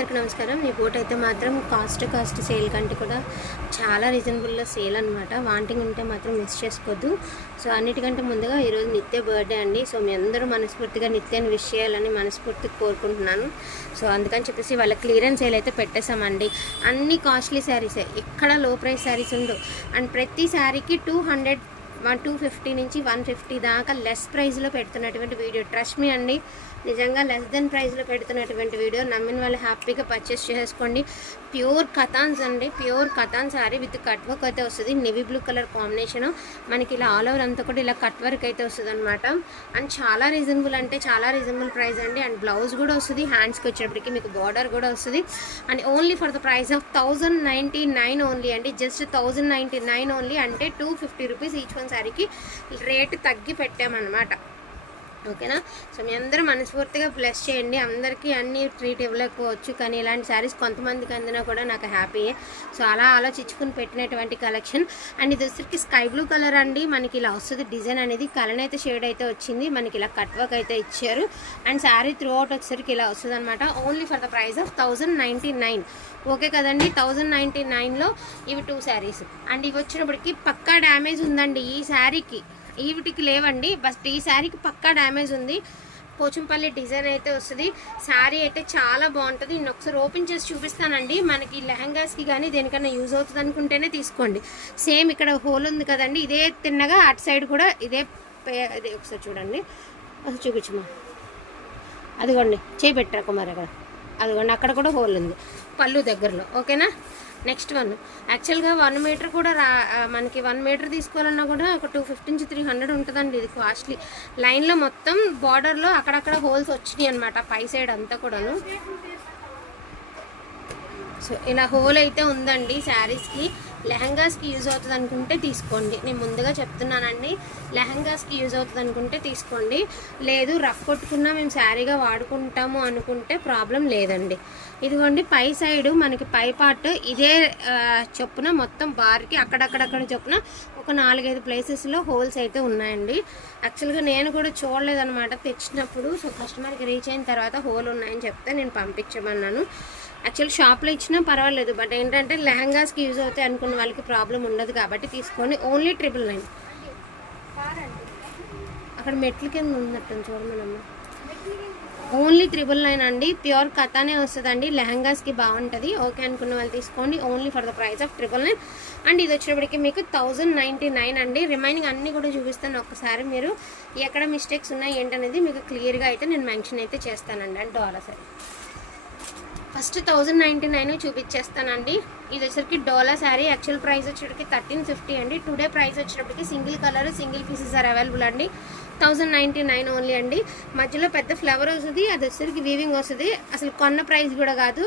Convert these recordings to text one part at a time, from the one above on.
అందరికీ నమస్కారం. ఈ బోట్ అయితే మాత్రం కాస్ట్ సేల్ కంటే కూడా చాలా రీజనబుల్లో సేల్ అనమాట. వాంటింగ్ ఉంటే మాత్రం మిస్ చేసుకోవద్దు. సో అన్నిటికంటే ముందుగా ఈరోజు నిత్య బర్త్డే అండి. సో మీ అందరూ మనస్ఫూర్తిగా నిత్యాన్ని విష్ చేయాలని మనస్ఫూర్తిగా కోరుకుంటున్నాను. సో అందుకని చెప్పేసి వాళ్ళ క్లియరెన్స్ సేల్ అయితే పెట్టేశామండి. అన్ని కాస్ట్లీ శారీసే, ఎక్కడ లో ప్రైస్ శారీస్ ఉండవు. అండ్ ప్రతి శారీకి 250 నుంచి 150 దాకా లెస్ ప్రైస్లో పెడుతున్నటువంటి వీడియో. ట్రస్ట్ మీ అండి, నిజంగా లెస్ దెన్ ప్రైస్లో పెడుతున్నటువంటి వీడియో. నమ్మిన వాళ్ళు హ్యాపీగా పర్చేస్ చేసుకోండి. ప్యూర్ కథాన్స్ అండి, pure cotton sari with cut work అయితే వస్తుంది. నెవీ బ్లూ కలర్ కాంబినేషన్, మనకి ఇలా ఆల్ ఓవర్ అంతా కూడా ఇలా కట్ వర్క్ అయితే వస్తుంది అనమాట. అండ్ చాలా రీజనబుల్ అంటే చాలా రీజనబుల్ ప్రైస్ అండి. అండ్ బ్లౌజ్ కూడా వస్తుంది, హ్యాండ్స్కి వచ్చేటప్పటికి మీకు బార్డర్ కూడా వస్తుంది. And only for the price of 1099 only అండి. జస్ట్ 1099 ఓన్లీ, అంటే 250 రూపీస్ ఈచ్ వన్ శారీకి రేటు తగ్గి పెట్టామన్నమాట. ఓకేనా? సో మీ అందరూ మనస్ఫూర్తిగా బ్లెస్ చేయండి. అందరికీ అన్ని ట్రీట్ ఇవ్వలేకపోవచ్చు, కానీ ఇలాంటి శారీస్ కొంతమందికి అందినా కూడా నాకు హ్యాపీయే. సో అలా ఆలోచించుకుని పెట్టినటువంటి కలెక్షన్. అండ్ ఇది వచ్చరికి స్కై బ్లూ కలర్ అండి. మనకి ఇలా వస్తుంది డిజైన్ అనేది, కలర్ అయితే షేడ్ అయితే వచ్చింది. మనకి ఇలా కట్ వర్క్ అయితే ఇచ్చారు. అండ్ శారీ త్రూ అవుట్ వచ్చేసరికి ఇలా వస్తుంది అనమాట. Only for the price of 1099. Okay కదండి? 1099లో ఇవి 2 శారీస్. అండ్ ఇవి వచ్చినప్పటికి పక్కా డ్యామేజ్ ఉందండి ఈ శారీకి, వీటికి లేవండి. బట్ ఈ శారీకి పక్కా డ్యామేజ్ ఉంది. పోచంపల్లి డిజైన్ అయితే వస్తుంది. శారీ అయితే చాలా బాగుంటుంది. నేను ఒకసారి ఓపెన్ చేసి చూపిస్తానండి. మనకి లెహంగాస్కి కానీ దేనికన్నా యూజ్ అవుతుంది అనుకుంటేనే తీసుకోండి. సేమ్ ఇక్కడ హోల్ ఉంది కదండి, ఇదే తిన్నగా అటు సైడ్ కూడా ఇదే ఒకసారి చూడండి, అసలు చూపించమా. అదిగోండి, చేయి పెట్టరా కుమార్ అక్కడ, అదిగోండి అక్కడ కూడా హోల్ ఉంది పళ్ళు దగ్గరలో. ఓకేనా? నెక్స్ట్ వన్, యాక్చువల్గా 1 మీటర్ కూడా మనకి 1 మీటర్ తీసుకోవాలన్నా కూడా ఒక 250 నుంచి 300 ఉంటుందండి. ఇది కాస్ట్లీ. లైన్లో మొత్తం బార్డర్లో అక్కడక్కడ హోల్స్ వచ్చినాయి అనమాట, పై సైడ్ అంతా కూడాను. సో ఇలా హోల్ అయితే ఉందండి శారీస్కి. లెహంగాస్కి యూజ్ అవుతుంది అనుకుంటే తీసుకోండి. నేను ముందుగా చెప్తున్నానండి, లెహంగాస్కి యూజ్ అవుతుంది అనుకుంటే తీసుకోండి. లేదు రఫ్ కొట్టుకున్నా మేము శారీగా వాడుకుంటాము అనుకుంటే ప్రాబ్లం లేదండి. ఇదిగోండి పై సైడు మనకి పై పార్ట్ ఇదే చొప్పున మొత్తం బార్కి అక్కడక్కడక్కడ చొప్పున ఒక 4-5 ప్లేసెస్లో హోల్స్ అయితే ఉన్నాయండి. యాక్చువల్గా నేను కూడా చూడలేదన్నమాట తెచ్చినప్పుడు. సో కస్టమర్కి రీచ్ అయిన తర్వాత హోల్ ఉన్నాయని చెప్తే నేను పంపించమన్నాను. యాక్చువల్ షాప్లో ఇచ్చినా పర్వాలేదు, బట్ ఏంటంటే లెహంగాస్కి యూజ్ అవుతాయి అనుకున్న వాళ్ళకి ప్రాబ్లం ఉండదు కాబట్టి తీసుకొని. ఓన్లీ 999. అక్కడ మెట్ల కింద ఉన్నట్టు చూడమనమ్మా. ఓన్లీ 999 అండి. ప్యూర్ కథానే వస్తుందండి, లెహంగాస్కి బాగుంటుంది. ఓకే అనుకున్న వాళ్ళు తీసుకోండి. Only for the price of 999. And ఇది వచ్చినప్పటికి మీకు 1099 అండి. రిమైనింగ్ అన్నీ కూడా చూపిస్తాను. ఒక్కసారి మీరు ఎక్కడ మిస్టేక్స్ ఉన్నాయి ఏంటనేది మీకు క్లియర్గా అయితే నేను మెన్షన్ అయితే చేస్తానండి. అండ్ డాలర్స్ ఫస్ట్ 1099 చూపించేస్తానండి. ఇది వచ్చరికి డోలా శారీ. యాక్చువల్ ప్రైస్ వచ్చేటికి 1350 అండి. టుడే ప్రైస్ వచ్చేటప్పటికి single colour single pieces are available అండి. 1099 ఓన్లీ అండి. మధ్యలో పెద్ద ఫ్లవర్ వస్తుంది, అది వచ్చరికి వీవింగ్ వస్తుంది. అసలు కొన్న ప్రైస్ కూడా కాదు,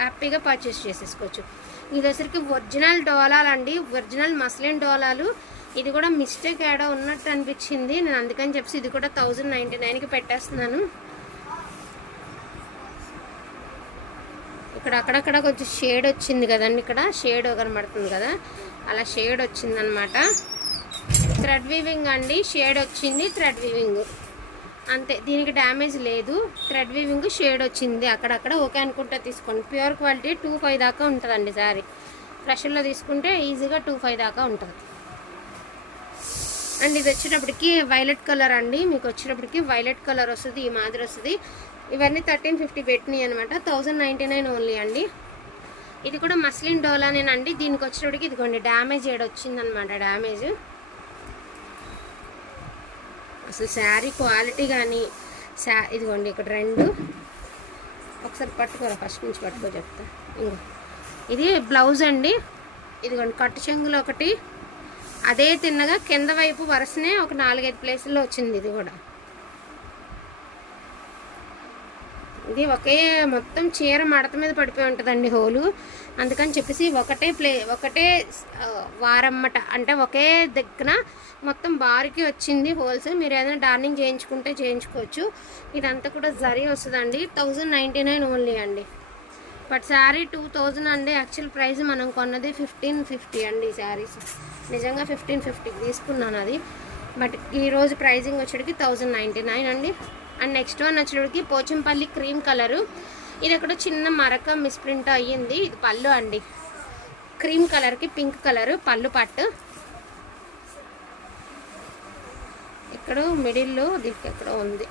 హ్యాపీగా పర్చేస్ చేసేసుకోవచ్చు. ఇది వచ్చరికి ఒరిజినల్ డోలాలు అండి, ఒరిజినల్ మస్లిన్ డోలాలు. ఇది కూడా మిస్టేక్ ఏడో ఉన్నట్టు అనిపించింది, నేను అందుకని చెప్పి ఇది కూడా 1099కి పెట్టేస్తున్నాను. ఇక్కడ అక్కడక్కడ కొంచెం షేడ్ వచ్చింది కదండి, ఇక్కడ షేడ్ కనబడుతుంది కదా, అలా షేడ్ వచ్చిందనమాట. థ్రెడ్ వీవింగ్ అండి, షేడ్ వచ్చింది థ్రెడ్ వీవింగ్ అంతే, దీనికి డ్యామేజ్ లేదు. థ్రెడ్ వీవింగ్ షేడ్ వచ్చింది అక్కడక్కడ. ఓకే అనుకుంటే తీసుకోండి. ప్యూర్ క్వాలిటీ 25 దాకా ఉంటుందండి శారీ. ఫ్రెష్లో తీసుకుంటే ఈజీగా 25 దాకా ఉంటుంది. అండ్ ఇది వచ్చేటప్పటికి వైలెట్ కలర్ అండి. మీకు వచ్చేటప్పటికి వైలెట్ కలర్ వస్తుంది, ఈ మాదిరి వస్తుంది. ఇవన్నీ 1350 పెట్టినాయి అనమాట. 1099 ఓన్లీ అండి. ఇది కూడా మస్లిన్ డోలానేనండి. దీనికి వచ్చేటప్పటికి ఇదిగోండి డ్యామేజ్ ఏడు వచ్చిందనమాట, డ్యామేజ్. అసలు శారీ క్వాలిటీ కానీ ఇదిగోండి ఇక్కడ 2 ఒకసారి పట్టుకోరా, ఫస్ట్ నుంచి పట్టుకో చెప్తా. ఇంకో ఇది బ్లౌజ్ అండి. ఇదిగోండి కట్టు చెంగులు ఒకటి, అదే తిన్నగా కింద వైపు వరుసనే ఒక 4-5 ప్లేసుల్లో వచ్చింది. ఇది కూడా ఇది ఒకే మొత్తం చీర మడత మీద పడిపోయి ఉంటుందండి హోలు. అందుకని చెప్పేసి ఒకటే వారమ్మట, అంటే ఒకే దగ్గర మొత్తం బార్కి వచ్చింది హోల్స్. మీరు ఏదైనా డార్నింగ్ చేయించుకుంటే చేయించుకోవచ్చు. ఇదంతా కూడా జరీ వస్తుందండి. 1099 ఓన్లీ అండి. బట్ శారీ 2000 అండి. యాక్చువల్ ప్రైస్ మనం కొన్నది 1550 అండి. ఈ శారీస్ నిజంగా 1550 తీసుకున్నాను అది. బట్ ఈరోజు ప్రైజింగ్ వచ్చేటికి 1099 అండి. అండ్ నెక్స్ట్ వన్ వచ్చేటికి పోచంపల్లి క్రీమ్ కలరు. ఇది ఇక్కడ చిన్న మరక మిస్ప్రింట్ అయ్యింది. ఇది పళ్ళు అండి, క్రీమ్ కలర్కి పింక్ కలర్ పళ్ళు పట్టు. ఇక్కడ మిడిల్లో దీనికి ఎక్కడ ఉంది.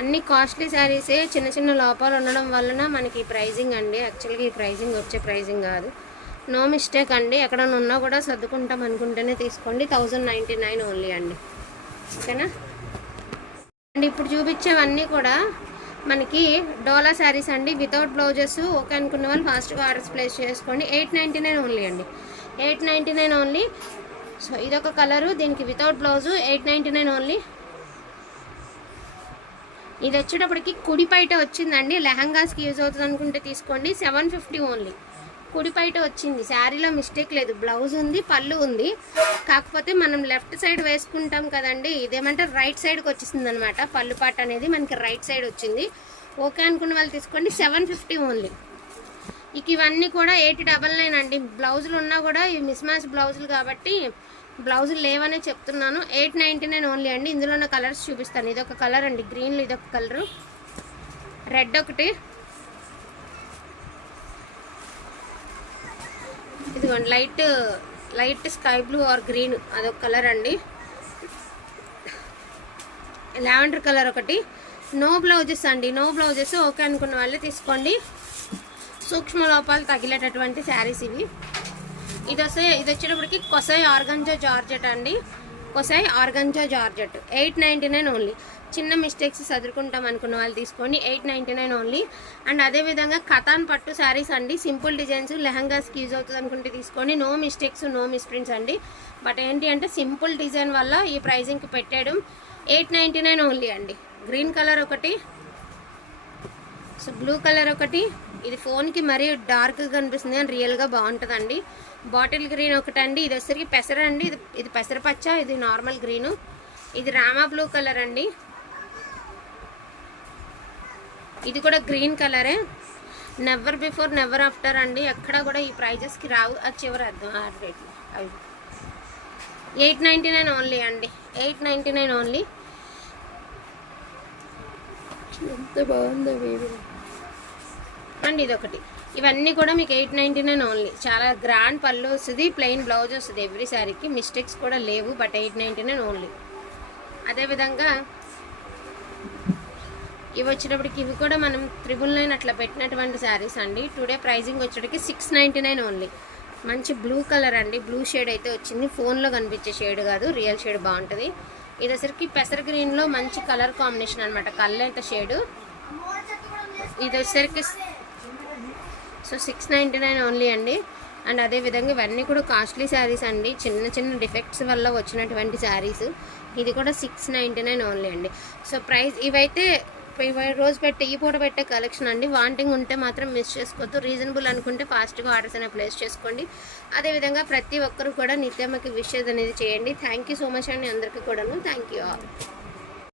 అన్ని కాస్ట్లీ శారీసే, చిన్న చిన్న లోపాలు ఉండడం వలన మనకి ప్రైజింగ్ అండి. యాక్చువల్గా ఈ ప్రైజింగ్ వచ్చే ప్రైజింగ్ కాదు. నో మిస్టేక్ అండి, ఎక్కడన్నా ఉన్నా కూడా సర్దుకుంటాం అనుకుంటేనే తీసుకోండి. 1099 ఓన్లీ అండి, ఓకేనా అండి. ఇప్పుడు చూపించేవన్నీ కూడా మనకి డోలా శారీస్ అండి, వితౌట్ బ్లౌజెస్. ఓకే అనుకున్న వాళ్ళు ఫాస్ట్గా ఆర్డర్స్ ప్లేస్ చేసుకోండి. 899 ఓన్లీ అండి, 899 ఓన్లీ. సో ఇదొక కలరు, దీనికి వితౌట్ బ్లౌజు 899 ఓన్లీ. ఇది వచ్చేటప్పటికి కుడిపైట వచ్చిందండి, లెహంగాస్కి యూజ్ అవుతుంది అనుకుంటే తీసుకోండి. 750 ఓన్లీ. కుడిపైట వచ్చింది, శారీలో మిస్టేక్ లేదు. బ్లౌజ్ ఉంది, పళ్ళు ఉంది, కాకపోతే మనం లెఫ్ట్ సైడ్ వేసుకుంటాం కదండి, ఇదేమంటే రైట్ సైడ్కి వచ్చేసింది అనమాట. పళ్ళు పాట అనేది మనకి రైట్ సైడ్ వచ్చింది. ఓకే అనుకున్న వాళ్ళు తీసుకోండి. 750 ఓన్లీ. ఇక ఇవన్నీ కూడా 899 అండి. బ్లౌజులు ఉన్నా కూడా ఇవి మిస్ మ్యాచ్ బ్లౌజులు కాబట్టి బ్లౌజులు లేవనే చెప్తున్నాను. 899 ఓన్లీ అండి. ఇందులో ఉన్న కలర్స్ చూపిస్తాను. ఇదొక కలర్ అండి, గ్రీన్లో ఇదొక కలరు, రెడ్ ఒకటి, ఇదిగోండి light sky blue or green అదొక కలర్ అండి, లావెండర్ కలర్ ఒకటి. నో బ్లౌజెస్ అండి, నో బ్లౌజెస్. ఓకే అనుకున్న వాళ్ళే తీసుకోండి. సూక్ష్మ లోపాలు తగిలేటటువంటి శారీస్ ఇవి. ఇది వచ్చేటప్పటికి కొసై ఆర్గంజా జార్జెట్ అండి, కొసై ఆర్గంజా జార్జెట్ 899 ఓన్లీ. చిన్న మిస్టేక్స్ చదువుకుంటాం అనుకున్న వాళ్ళు తీసుకోండి. 899 ఓన్లీ. అండ్ అదేవిధంగా కథాన్ పట్టు శారీస్ అండి, సింపుల్ డిజైన్స్, లెహంగాస్కి యూజ్ అవుతుంది అనుకుంటే తీసుకోండి. నో మిస్టేక్స్, నో మిస్ప్రింట్స్ అండి. బట్ ఏంటి అంటే సింపుల్ డిజైన్ వల్ల ఈ ప్రైజింగ్కి పెట్టాడు. 899 ఓన్లీ అండి. గ్రీన్ కలర్ ఒకటి, సో బ్లూ కలర్ ఒకటి. ఇది ఫోన్కి మరీ డార్క్గా కనిపిస్తుంది కానీ రియల్గా బాగుంటుందండి. బాటిల్ గ్రీన్ ఒకటి అండి. ఇది వచ్చరికి పెసర అండి, ఇది పెసర పచ్చ, ఇది నార్మల్ గ్రీను. ఇది రామా బ్లూ కలర్ అండి, ఇది కూడా గ్రీన్ కలరే. నెవర్ బిఫోర్ నెవర్ ఆఫ్టర్ అండి, ఎక్కడ కూడా ఈ ప్రైజెస్కి రావు. అది చివరి అర్థం ఆ రేట్లు అవి. 899 ఓన్లీ అండి, 899 ఓన్లీ. ఎంత బాగుందో బేబీ అండి. ఇదొకటి. ఇవన్నీ కూడా మీకు 899 ఓన్లీ. చాలా గ్రాండ్ పళ్ళు వస్తుంది, ప్లెయిన్ బ్లౌజ్ వస్తుంది ఎవ్రీ శారీకి. మిస్టేక్స్ కూడా లేవు, బట్ 899 ఓన్లీ. అదేవిధంగా ఇవి వచ్చేటప్పటికి ఇవి కూడా మనం 999 అట్లా పెట్టినటువంటి శారీస్ అండి. టుడే ప్రైజింగ్ వచ్చేటప్పటికి 699 ఓన్లీ. మంచి బ్లూ కలర్ అండి, బ్లూ షేడ్ అయితే వచ్చింది. ఫోన్లో కనిపించే షేడ్ కాదు, రియల్ షేడ్ బాగుంటుంది. ఇది వచ్చరికి పెసర్ గ్రీన్లో మంచి కలర్ కాంబినేషన్ అనమాట, కళ్ళంత షేడు. ఇది వచ్చరికి సో 699 ఓన్లీ అండి. అండ్ అదేవిధంగా ఇవన్నీ కూడా కాస్ట్లీ శారీస్ అండి, చిన్న చిన్న డిఫెక్ట్స్ వల్ల వచ్చినటువంటి శారీస్. ఇది కూడా 699 ఓన్లీ అండి. సో ప్రైస్ ఇవైతే రోజు పెట్టే ఈ పూట పెట్టే కలెక్షన్ అండి. వాంటింగ్ ఉంటే మాత్రం మిస్ చేసుకోవద్దు. రీజనబుల్ అనుకుంటే ఫాస్ట్గా ఆర్డర్స్ అనేవి ప్లేస్ చేసుకోండి. అదేవిధంగా ప్రతి ఒక్కరు కూడా నిత్యమ్మకి విషెస్ అనేది చేయండి. థ్యాంక్ యూ సో మచ్ అండి అందరికీ కూడాను. Thank you all.